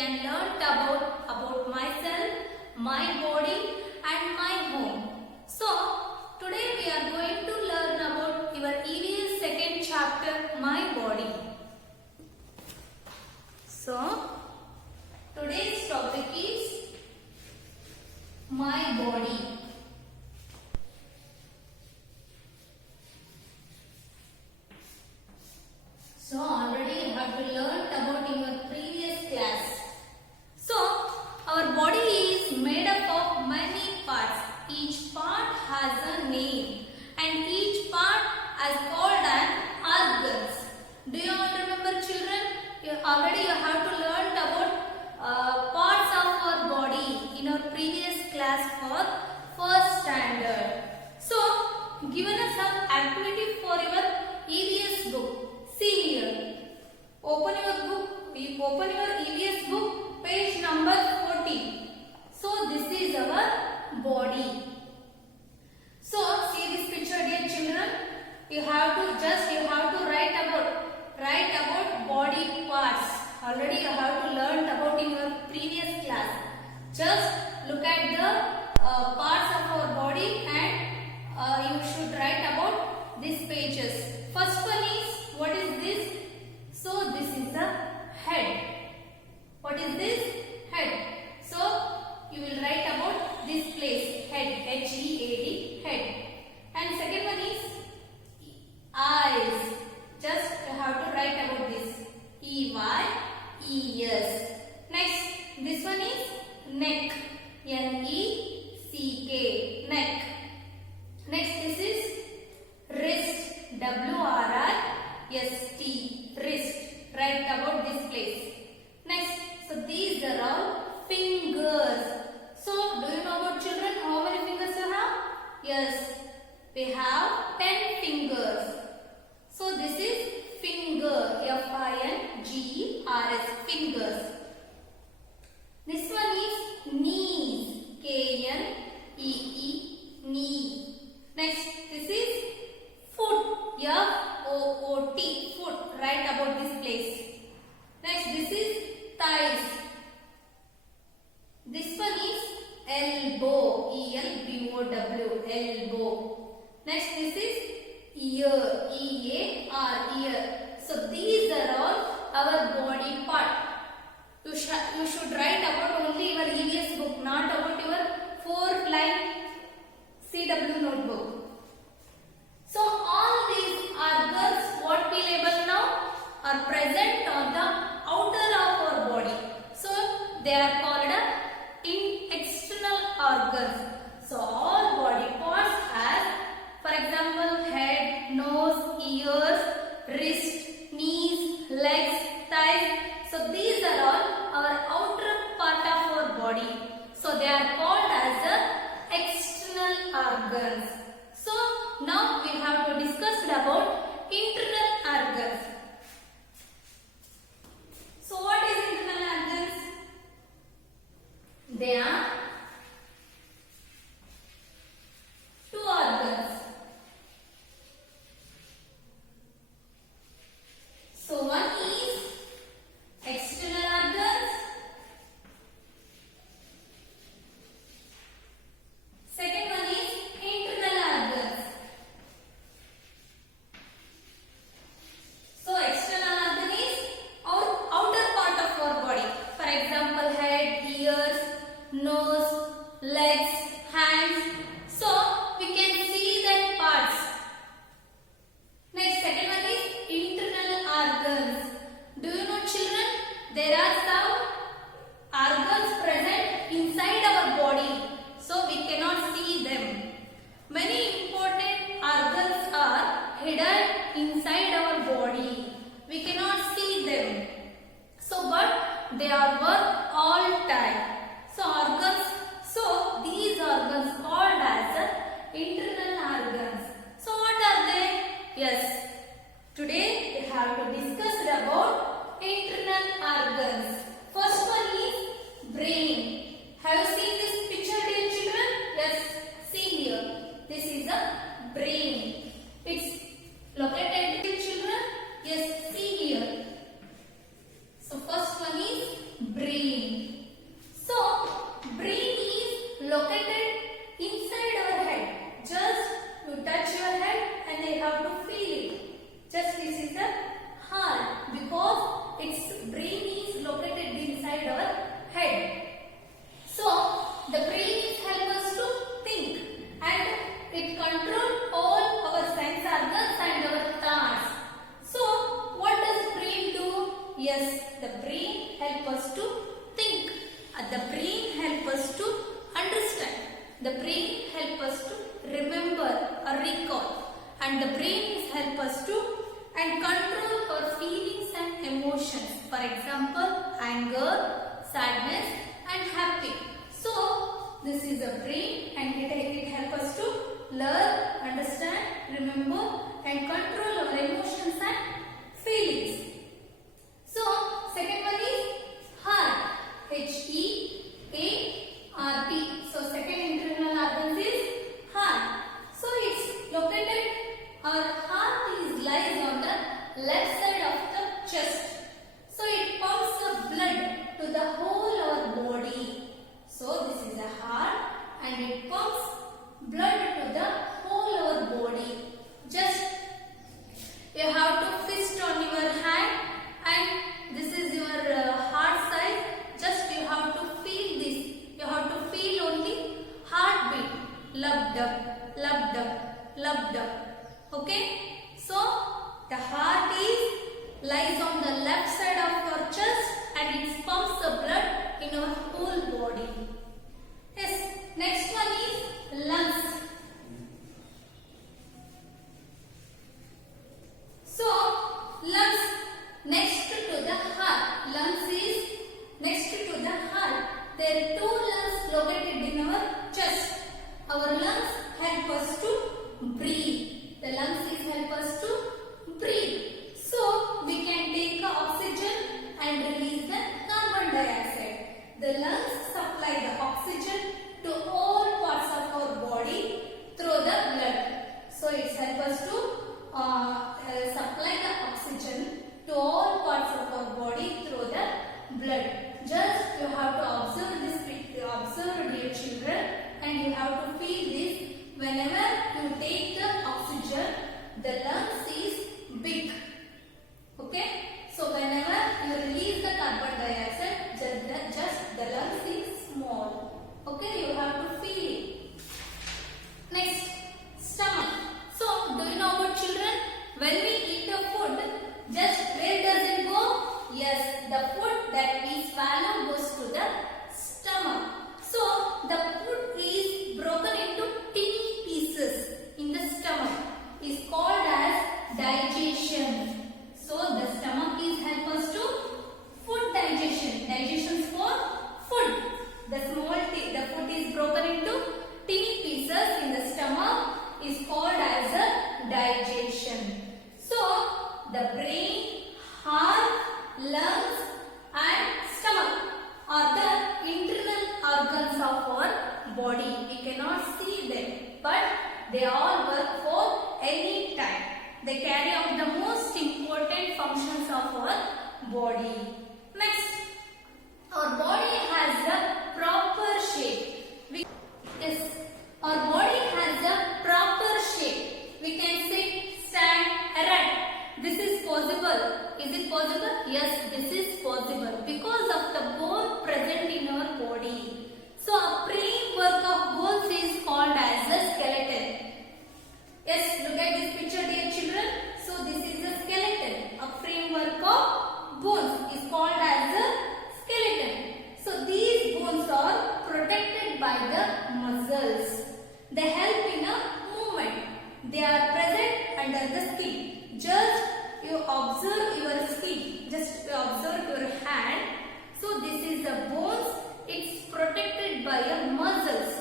can learn about myself, my body and my home. So today we are going to learn about your EVS second chapter, my body. So today's topic is my body. So already you have to learn about in your previous class. So our body is made up of many parts. Each part has a name and each part is called an organs. Do you all remember, children? Already you have to learn about parts of our body in our previous class for first standard. So given us some activity for your EVS book. See here. Open your book. Open your EVS book, page number 40. So this is our body. So see this picture, dear children. You have to write about body parts. Already you have to learn about in your previous class. Just look at the parts of our body and you should write about these pages. First one is, what is this? So this is the head. What is this? Head. So you will write about this place, head, H-E-A-D, head. And second one is eyes. Just you have to write about this, E-Y, ears. Next, this one is neck, N-E-C-K, neck. Next, this is wrist, W-R-I-S-T, wrist. Write about this place. Next, so these are all fingers. So, do you know about, children, how many fingers you have? Yes, we have 10 fingers. So, this is finger, F-I-N-G-E-R-S, fingers. This one is knees, K-N-E-E, knee. Next, this is foot, F-O-O-T, foot. Write about this place. Next, this is thighs. This one is elbow, E-L-B-O-W, elbow. Next, this is ear, E-A-R, ear. So these are all our body part. You should write about only your EVS book, not about your 4-line CW notebook. So all these organs, what we label now, are present on the outer of our body. So they are called external organs. So all body parts have, for example, head, nose, ears, wrist, knees, legs, thighs. So these are all our outer part of our body. So they are called as the external organs. So now we have to discuss about internal organs. So what is internal organs? They are two organs. So one is external organ Yes, the brain help us to think. The brain help us to understand. The brain help us to remember or recall. And the brain help us to and control our feelings and emotions. For example, anger, sadness and happy. So, this is a brain and it helps us to learn, understand, remember and control our emotions and feelings. So, second one is heart. H-E-A-R-T. So, second internal organ is heart. So, it's located, our heart is lies on the left side of the chest. So, it pumps the blood to the whole our body. So, this is the heart and it pumps blood to the whole our body. Just you have to fist on your hand and this is your heart size. Just you have to feel this. You have to feel only heartbeat. Lub dub, lub dub, lub dub. Okay? So, the heart is lies on the left side of your chest and it pumps the blood in our whole body. Yes, next one is lungs. So, lungs next to the heart. Lungs is next to the heart. There are two lungs located in our chest. Our lungs help us to breathe. The lungs is help us to breathe. So, we can take oxygen and release the carbon dioxide. The lungs supply the oxygen to all parts of our body through the blood. So, it helps us to supply the oxygen to all parts of our body through the blood. Just you have to observe this picture, observe dear children, and you have to feel this. Whenever you take the oxygen, the lungs is big. Okay? So whenever you release the carbon dioxide, just the lungs is small. Okay? You have to feel it. Next, stomach. So, do you know about children? When we eat a food, just where does it go? Yes, the food that we swallow goes to the stomach. So, the food is broken into teeny pieces in the stomach. Is called as digestion. So, the stomach is help us to food digestion. Digestion for food. The food is broken into teeny pieces in the stomach is called as a digestion. So, the brain, heart, lungs and stomach are the internal organs of our body. We cannot see them, but they all work for any time. They carry out the most important functions of our body. Next, our body has a proper shape. Our body has a proper shape. We can sit, stand, erect. This is possible. Is it possible? Yes, this is possible because of the bone present in our body. So, a framework of bones is called as a skeleton. Yes, look at this picture, dear children. So, this is a skeleton. A framework of bones is called as a skeleton. So, these bones are protected by the muscles. They help in a movement. They are present under the skin. Just you observe your skin. Just observe your hand. So, this is the bones. It's protected by a muscles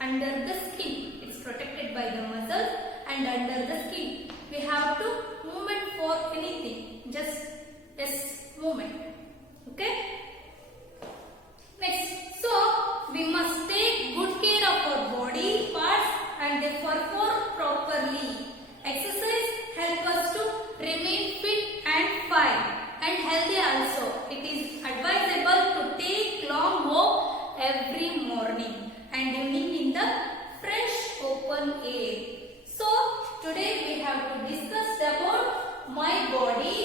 under the skin. It's protected by the muscles and under the skin. We have to movement for anything. Just movement. Okay. Next, so we must take good care of our body parts and they perform properly. Exercise help us to remain fit and fine and healthy also. It is advisable to take long walk every morning and evening in the fresh open air. So, today we have to discuss about my body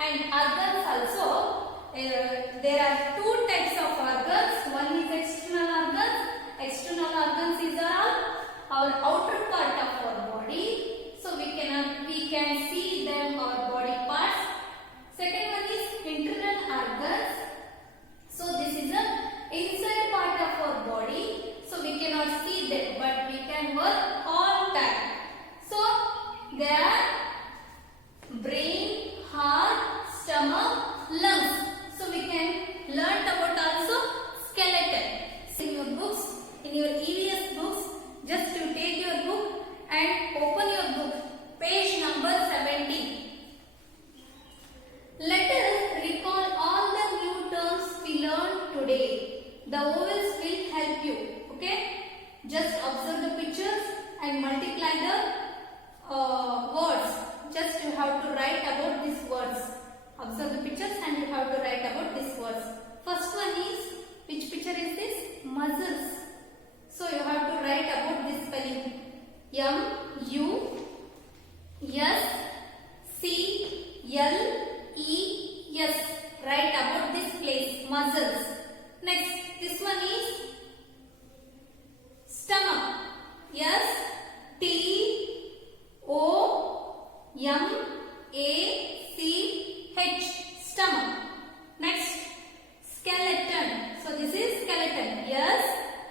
and organs also. There are two types of organs. One is external organs. External organs is our outer part of our body. So we can see them, our body parts. Second one is internal The ovals will help you. Okay? Just observe the pictures and multiply the words. Just you have to write about these words. Observe the pictures and you have to write about these words. First one is, which picture is this? Muscles. So you have to write about this spelling. M-U-S-C-L-E-S. Write about this place, muscles. Next, this one is stomach. S-T-O-M-A-C-H. Stomach. Next, skeleton. So this is skeleton. S-K-E-L-E-T-O-N.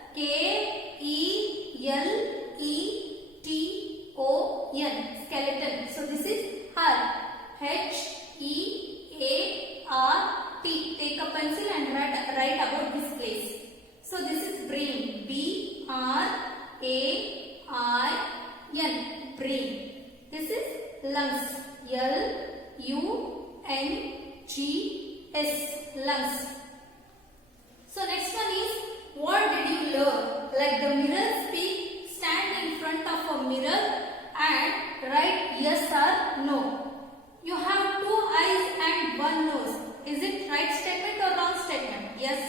Skeleton. So this is heart. H-E-A-R-T. Take a pencil and write about this place. So this is brain. B-R-A-I-N. Brain. This is lungs. L-U-N-G-S. Lungs. So next one is, what did you learn? Like the mirror speak, stand in front of a mirror and write yes or no. You have 2 eyes and 1 nose. Is it right statement or wrong statement? Yes,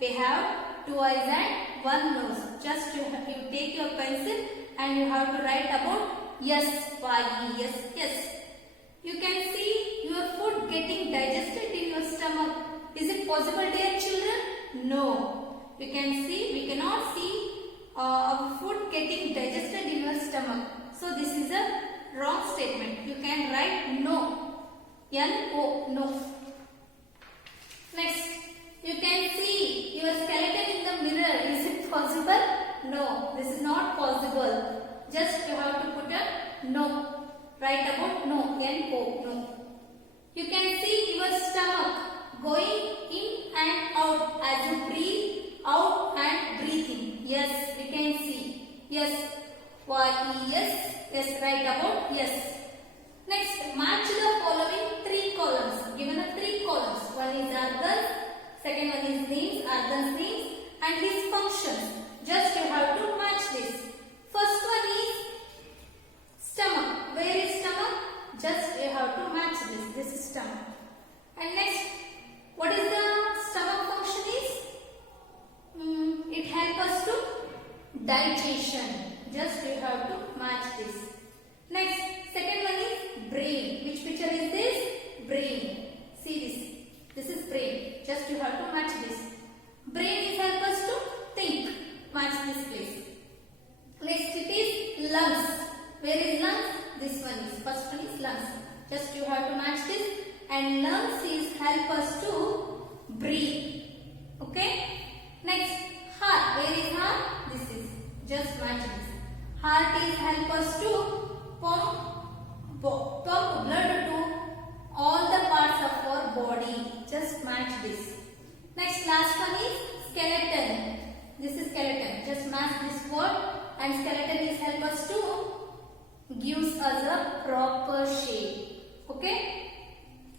we have 2 eyes and 1 nose. Just you take your pencil and you have to write about yes. Y-E-S. Yes. You can see your food getting digested in your stomach. Is it possible, dear children? No. We cannot see our food getting digested in your stomach. So this is a wrong statement. You can write no. N-O. No. Next, you can see your skeleton in the mirror. Is it possible? No. This is not possible. Just you have to put a no. Write about no. N-O. No. You can see your stomach going in and out as you breathe out and breathing. Yes, we can see. Yes. Y-E-S. Yes, write about yes. Next, match the following 3 columns. Given are 3 columns. One is organs, second one is names, organs names, and his functions. Just you have to match this. First one is stomach. Where is stomach? Just you have to match this. This is stomach. And next, what is the stomach function is? It helps us to digestion. Just you have to match this. Next, second one is brain. Which picture is this? Brain. See this. This is brain. Just you have to match this. Brain is help us to think. Match this place. Next it is lungs. Where is lungs? This one is. First one is lungs. Just you have to match this. And lungs is help us to breathe. Okay. Next, heart. Where is heart? This is. Just match this. Heart is help us to pump blood to all the parts of our body. Just match this. Next, last one is skeleton. This is skeleton. Just match this word. And skeleton is help us to gives us a proper shape. Okay.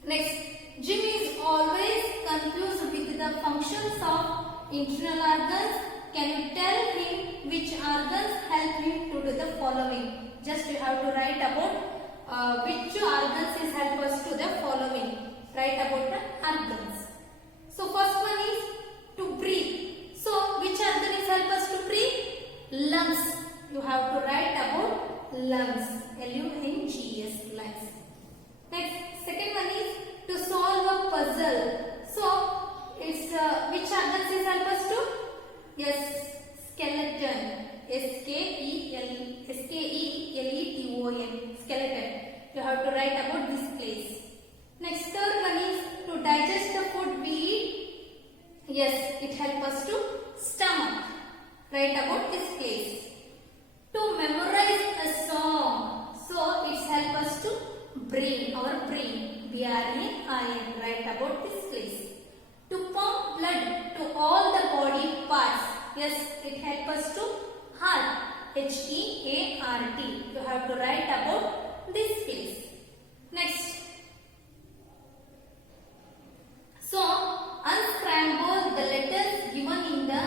Next, Jim is always confused with the functions of internal organs. Can you tell him which organs help him to do the following? Just you have to write about which organs is help us to the following. Write about the organs. So first one is to breathe. So which organ is help us to breathe? Lungs. You have to write about lungs. L-U-N-G-S. Lungs. Next, second one is to solve a puzzle. So it's which organs is help us to? Yes, skeleton. S-K-E-L-E-T-O-N. Skeleton. You have to write about this place. Next, third one is to digest the food we eat. Yes, it helps us to stomach. Write about this place. To memorize a song. So it helps us to brain, our brain. B-R-A-I-N. Write about this place. To pump blood to all the body parts. Yes, it helps us to heart. H-E-A-R-T. You have to write about this place. Next. So, unscramble the letters given in the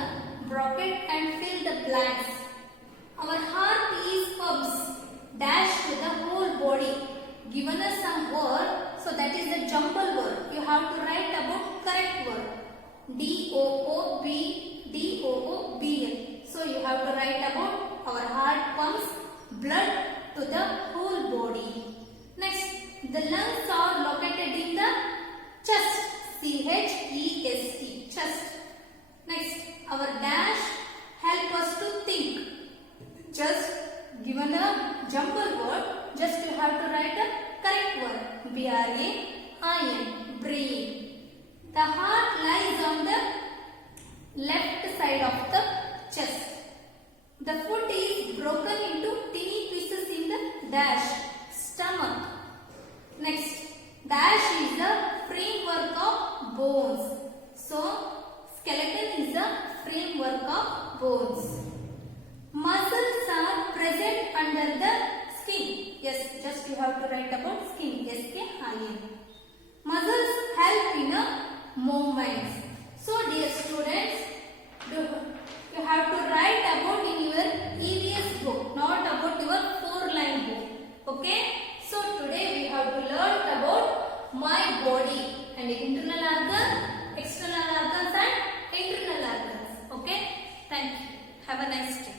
C-H-E-S-T, chest. Next, our dash help us to think. Just given a jumble word, just you have to write a correct word. B-R-A-I-N, brain. The heart lies on the left side of the chest. The foot is broken into teeny pieces in the dash, stomach. Next, dash is a framework of bones. So, skeleton is a framework of bones. Muscles are present under the skin. Yes, just you have to write about skin. S-K-I-N. Muscles help in a movement. So, dear students, you have to write about in your EVS book, not about your 4-line book. Okay? So, today we have to learn about my body and internal organ, external organs and internal organs. Okay? Thank you. Have a nice day.